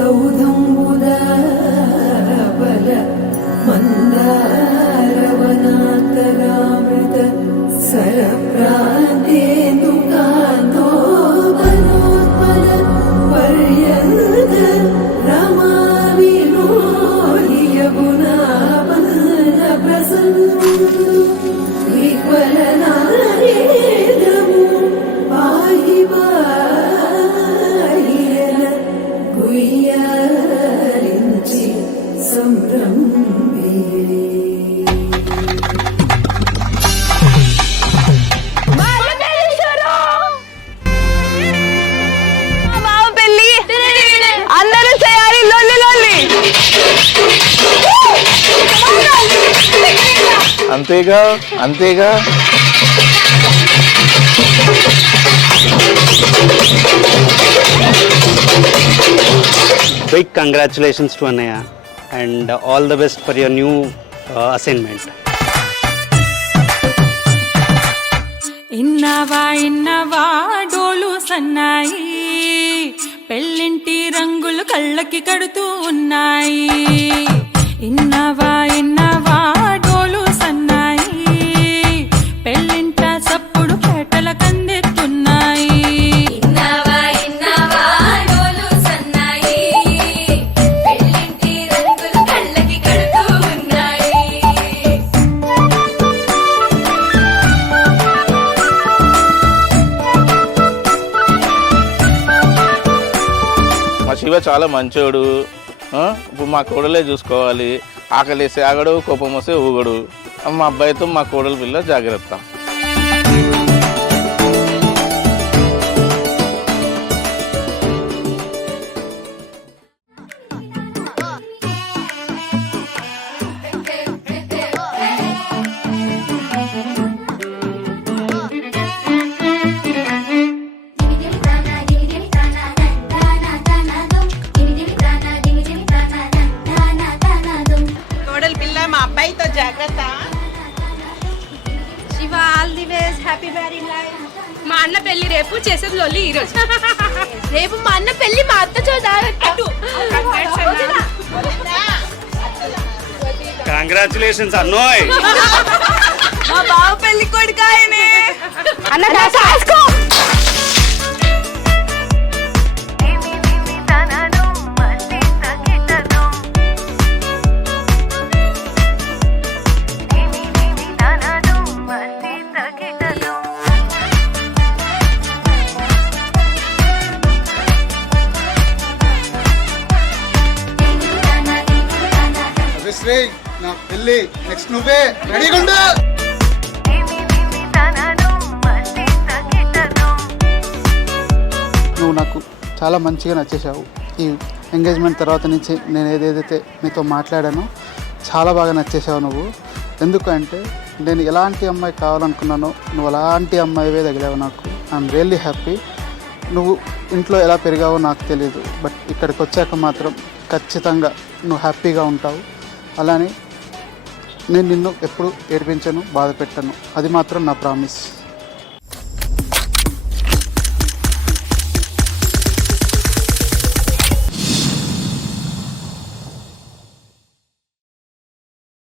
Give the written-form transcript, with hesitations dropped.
సౌధంబుదాబల మందారవనాతరామృత సరప్రాంతేందుకాంతో మనోత్పల పర్యంత రమా వినోదియగుణాపన ప్రసన్న విహ్వలనారేదము పాహి బాహిరన గుయ్యారించి సంభ్రమే. అందరూ చేయాలి లొల్లి లొల్లి. అంతేగా అంతేగా. Big congratulations to Anaya and all the best for your new assignment. ఇన్నవా ఇన్నవా డోలు సన్నాయి, పెళ్ళింటి రంగులు కళ్ళకి కడుతూ ఉన్నాయి. ఇన్నవా ఇన్నవా డోలు సన్నాయి, పెళ్ళింట సప్పుడు పేటల కందెత్తున్నాయి. ఇన్నవా ఇన్నవా డోలు సన్నాయి, పెళ్ళింటి రంగులు కళ్ళకి కడుతూ ఉన్నాయి. మా శివ చాలా మంచోడు. ఇప్పుడు మా కోడలే చూసుకోవాలి. ఆకలేసి ఆగడు, కోపం వస్తే ఊగడు. మా అబ్బాయితో మా కోడలు పిల్ల జాగ్రత్త. కోడలి పిల్ల మా అబ్బాయితో జాగ్రత్త. Shiva all the best, happy married life. మా అన్న పెళ్లి రేపు, చేసేది లొల్లి ఈ రోజు. రేపు మా అన్న పెళ్లి మా అత్త Congratulations అన్నోయ్. మా బావ పెళ్లి కొడుకు ఆయనే. అన్న కాసుకో. నా పెళ్ళి నెక్స్ట్ నువ్వే రెడీగా ఉండు. నువ్వు నాకు చాలా మంచిగా నచ్చేసావు. ఈ ఎంగేజ్మెంట్ తర్వాత నుంచి నేను ఏదైతే నీతో మాట్లాడానో చాలా బాగా నచ్చేసావు నువ్వు. ఎందుకంటే నేను ఎలాంటి అమ్మాయి కావాలనుకున్నానో నువ్వు అలాంటి అమ్మాయివే తగిలావు నాకు. I'm really happy. నువ్వు ఇంట్లో ఎలా పెరిగావో నాకు తెలియదు, బట్ ఇక్కడికి వచ్చాక మాత్రం ఖచ్చితంగా నువ్వు హ్యాపీగా ఉంటావు. అలానే నేను నిన్ను ఎప్పుడు ఏడిపించను, బాధ పెట్టను. అది మాత్రం నా ప్రామిస్.